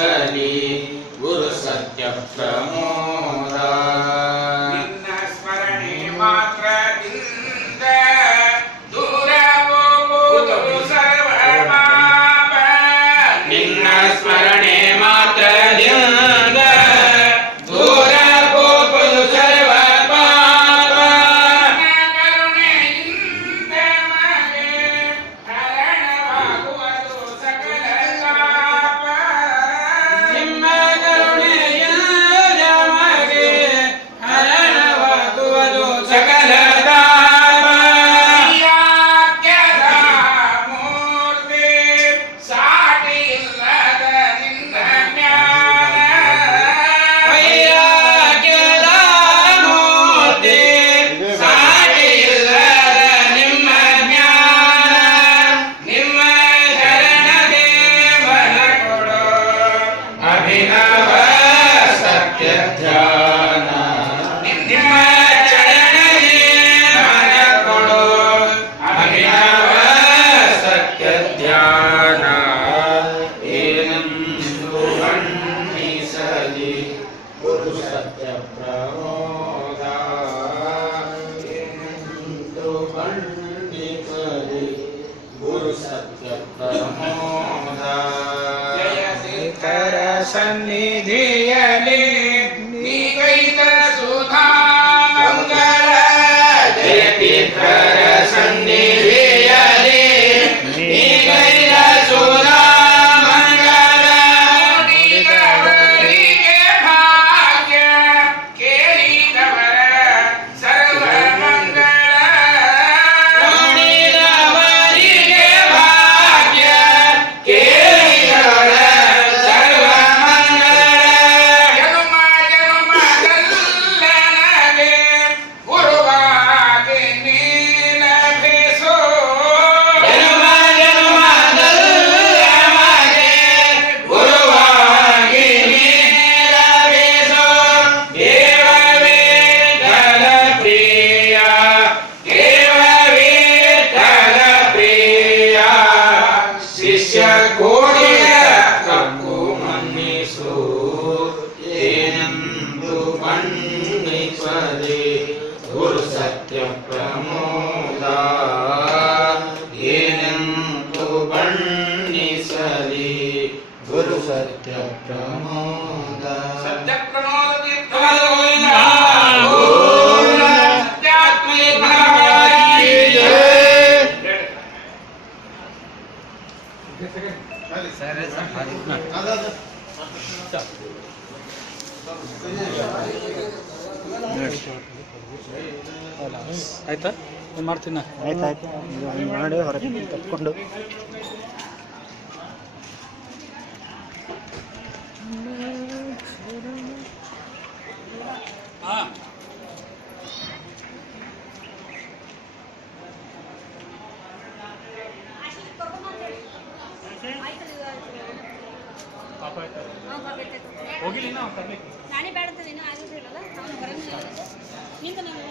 ಮನ್ನಿಸಲಿ ಗುರು ಸತ್ಯ ಪ್ರಮೋದ ನಿನ್ನ ಸ್ಮರಣೆ ಮಾತ್ರದಿಂದ ದೂರ ಹೋಗುವುದು ಸರ್ವ ಪಾಪ. ನಿನ್ನ ಸ್ಮರಣೆ ಮಾತ್ರದಿಂದ ದೂರ ಹೋಗುವುದು ಸರ್ವ ಪಾಪ. ಕರುಣೆಯಿಂದ ಮಗೆ ಹರಣವಾಗುವುದು ಸಕಲ ಪಾಪ. ನಿಮ್ಮ ಕರುಣೆಯಿಂದ ನಮಗೆ ಹರಣವಾಗುವುದು ಸಕಲ ಪಾಪ. ಯಾಕ್ಯದ ಮೂರ್ತಿ ಸಾಟಿ ಇಲ್ಲದ ನಿನ್ನ ಜ್ಞಾನ. ವೈರಾಗ್ಯದ ಮೂರ್ತಿ ಸಾಟಿಯಿಲ್ಲದ ನಿಮ್ಮ ಜ್ಞಾನ. ನಿಮ್ಮ ಶರಣಗೆ ಬಲ ಕೊಡು ಅಭಿನವ ಸತ್ಯ ಧ್ಯಾನ. ನಿಮ್ಮ ಶರಣಗೆ ಬಲ ಕೊಡು ಅಭಿನವ ಸತ್ಯ ಧ್ಯಾನ. ಏನೆಂದು ಬಣ್ಣಿಸಲಿ ಗುರು ಸತ್ಯ ಪ್ರಮೋದ. ಏನೆಂದು ಬಣ್ಣಿಸಲಿ ಗುರು ಸತ್ಯ ಪ್ರಮೋದ. ಜಯಶೇಖರ ಸನ್ನಿಧಿಯಲ್ಲಿ ನೀಗೈದ ಸುಧಾ ಮಂಗಳ. ಜಯತೀರ್ಥರ ಸನ್ನಿಧಿಯಲ್ಲಿ ನೀಗೈದ ಸುಧಾ ಮಂಗಳ. ನುಡಿದವರಿಗೆ ಭಾಗ್ಯ ಕೇಳಿದವರ ಸರ್ವ ಮಂಗಳ. ನುಡಿದವರಿಗೆ ಭಾಗ್ಯ ಕೇಳಿದವರ ಸರ್ವ ಮಂಗಳ. ಜನುಮ ಜನುಮದಲ್ಲನಗೆ ಗುರುವಾಗಿ ನೀಲಭಿಸೋ. ಜನ್ಮ ಜನ್ಮದಲ್ಲಮಗೆ ಗುರುವಾಗಿ ನೀರವಿಸೋ. ದೇವ ವಿಠಲ ಪ್ರಿಯ ದೇವ ವಿಠಲ ಪ್ರಿಯ. ಶಿಷ್ಯ ಕೋಡಿಯ ತಪ್ಪು ಮನ್ನಿಸು. ಏನೆಂದು ಬಣ್ಣಿಸಲಿ ಗುರು ಸತ್ಯ ಪ್ರಮೋದ. ಏನೆಂದು ಬಣ್ಣಿಸಲಿ ಗುರು ಸತ್ಯ ಪ್ರಮೋದ. ಸತ್ಯ ಪ್ರಮೋದ ತೀರ್ಥವಾದ ಗೋವಿಂದ. ಆಯ್ತಾ ಏನು ಮಾಡ್ತೀನ ಆಯ್ತಾಯ್ತು ಮಾಡಿ ಹೊರಗೆ ತಪ್ಕೊಂಡು ಹಾಂ ಪಾಪ ಆಯ್ತಾ ಹೋಗಿಲ್ಲ ನಾವು ತರಲಿಕ್ಕೆ ನಾನೇ ಬೇಡ ಅಂತ ನೀನು ಆಗಿರಲಿಲ್ಲ ಅವನು ಬರಂಗಿಲ್ಲ ನಿಂತ ನಾನು